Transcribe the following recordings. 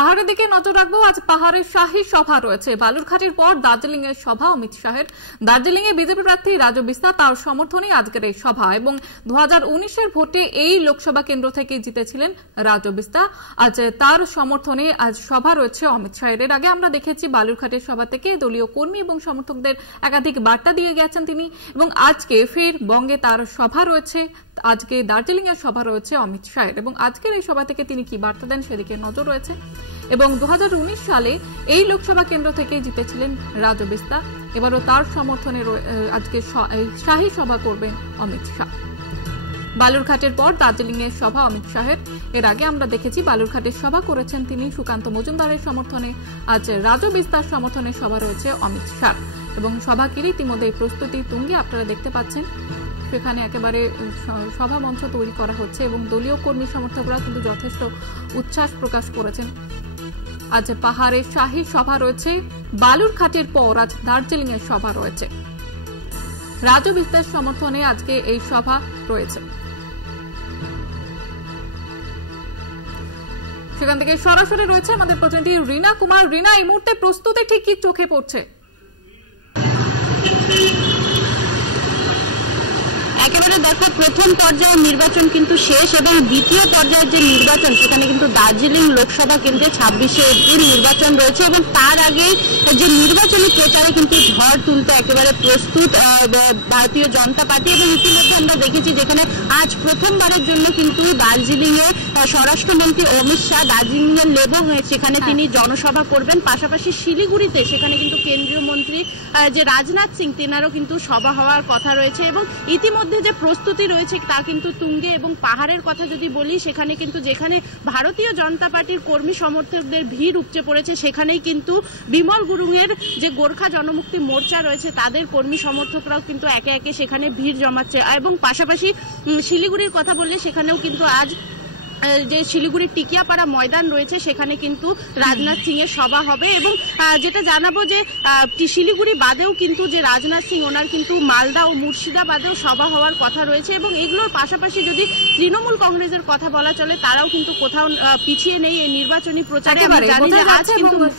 পাহাড়ের দিকে নজর রাখবো। আজ পাহাড়ে শাহী সভা রয়েছে। বালুরঘাটের পর দার্জিলিং এর সভা অমিত শাহের। দার্জিলিং এ বিজেপি প্রার্থী রাজু বিস্তা তার সমর্থনে আজকের এই সভা এবং 2019-এর ভোটে এই লোকসভা কেন্দ্র থেকে জিতেছিলেন রাজু বিস্তা। আজ তার সমর্থনে আজ সভা রয়েছে অমিত শাহের। এর আগে আমরা দেখেছি বালুরঘাটের সভা থেকে দলীয় কর্মী এবং সমর্থকদের একাধিক বার্তা দিয়ে গেছেন তিনি এবং আজকে ফের বঙ্গে তার সভা রয়েছে। আজকে দার্জিলিং এর সভা রয়েছে অমিত শাহের এবং আজকের এই সভা থেকে তিনি কি বার্তা দেন সেদিকে নজর রয়েছে। এবং 2019 সালে এই লোকসভা কেন্দ্র থেকে জিতেছিলেন রাজু বিস্তা। এবারও তার সমর্থনে আজকে শাহী সভা করবেন অমিত শাহ। বালুরঘাটের পর দার্জিলিং এর সভা অমিত শাহের। এর আগে আমরা দেখেছি বালুরঘাটের সভা করেছেন তিনি সুকান্ত মজুমদারের সমর্থনে। আজ রাজু বিস্তার সমর্থনে সভা রয়েছে অমিত শাহ এবং সভাকে ইতিমধ্যে প্রস্তুতি তুঙ্গে আপনারা দেখতে পাচ্ছেন। সেখানে একেবারে সভা মঞ্চ তৈরি করা হচ্ছে এবং দলীয় কর্মী সমর্থকরা কিন্তু যথেষ্ট উচ্ছ্বাস প্রকাশ করেছেন। আজ পাহাড়ে শাহী সভা রয়েছে। বালুরঘাটের পর আজ দার্জিলিং এর সভা রয়েছে। রাজু বিস্তার সমর্থনে আজকে এই সভা রয়েছে। সেখান থেকে সরাসরি রয়েছে আমাদের প্রতিনিধি রিনা কুমার। রিনা, এই মুহূর্তে প্রস্তুতি ঠিক কি চোখে পড়ছে? একেবারে দেখো, প্রথম পর্যায়ের নির্বাচন কিন্তু শেষ এবং দ্বিতীয় পর্যায়ের যে নির্বাচন সেখানে কিন্তু দার্জিলিং লোকসভা কেন্দ্রে 26শে এপ্রিল নির্বাচন রয়েছে এবং তার আগে যে নির্বাচনী প্রচারে কিন্তু ঝড় তুলতে একেবারে প্রস্তুত ভারতীয় জনতা পার্টি এবং ইতিমধ্যে আমরা দেখেছি যেখানে আজ প্রথমবারের জন্য কিন্তু দার্জিলিং এ স্বরাষ্ট্রমন্ত্রী অমিত শাহ দার্জিলিং এর লেবো হয়ে সেখানে তিনি জনসভা করবেন। পাশাপাশি শিলিগুড়িতে সেখানে কিন্তু কেন্দ্রীয় মন্ত্রী যে রাজনাথ সিং তেনারও কিন্তু সভা হওয়ার কথা রয়েছে এবং ইতিমধ্যে যে প্রস্তুতি রয়েছে তা কিন্তু তুঙ্গে। এবং পাহাড়ের কথা যদি বলি, সেখানে কিন্তু যেখানে ভারতীয় জনতা পার্টির কর্মী সমর্থকদের ভিড় উপচে পড়েছে সেখানেই কিন্তু বিমল গুরুং এর যে গোর্খা জনমুক্তি মোর্চা রয়েছে তাদের কর্মী সমর্থকরাও কিন্তু একে একে সেখানে ভিড় জমাচ্ছে। এবং পাশাপাশি শিলিগুড়ির কথা বললে সেখানেও কিন্তু আজ যে শিলিগুড়ির টিকিয়াপাড়া ময়দান রয়েছে সেখানে কিন্তু রাজনাথ সিং এর সভা হবে এবং যেটা জানাবো যে শিলিগুড়ি বাদেও কিন্তু যে রাজনাথ সিং ওনার কিন্তু মালদা ও মুর্শিদাবাদেও সভা হওয়ার কথা রয়েছে এবং এগুলোর পাশাপাশি যদি তৃণমূল কংগ্রেসের কথা বলা চলে তারাও কিন্তু কোথাও পিছিয়ে নেই এই নির্বাচনী প্রচারে।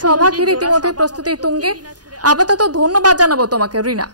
সভা ইতিমধ্যে প্রস্তুতি তুঙ্গে। আপাতত ধন্যবাদ জানাবো তোমাকে রিনা।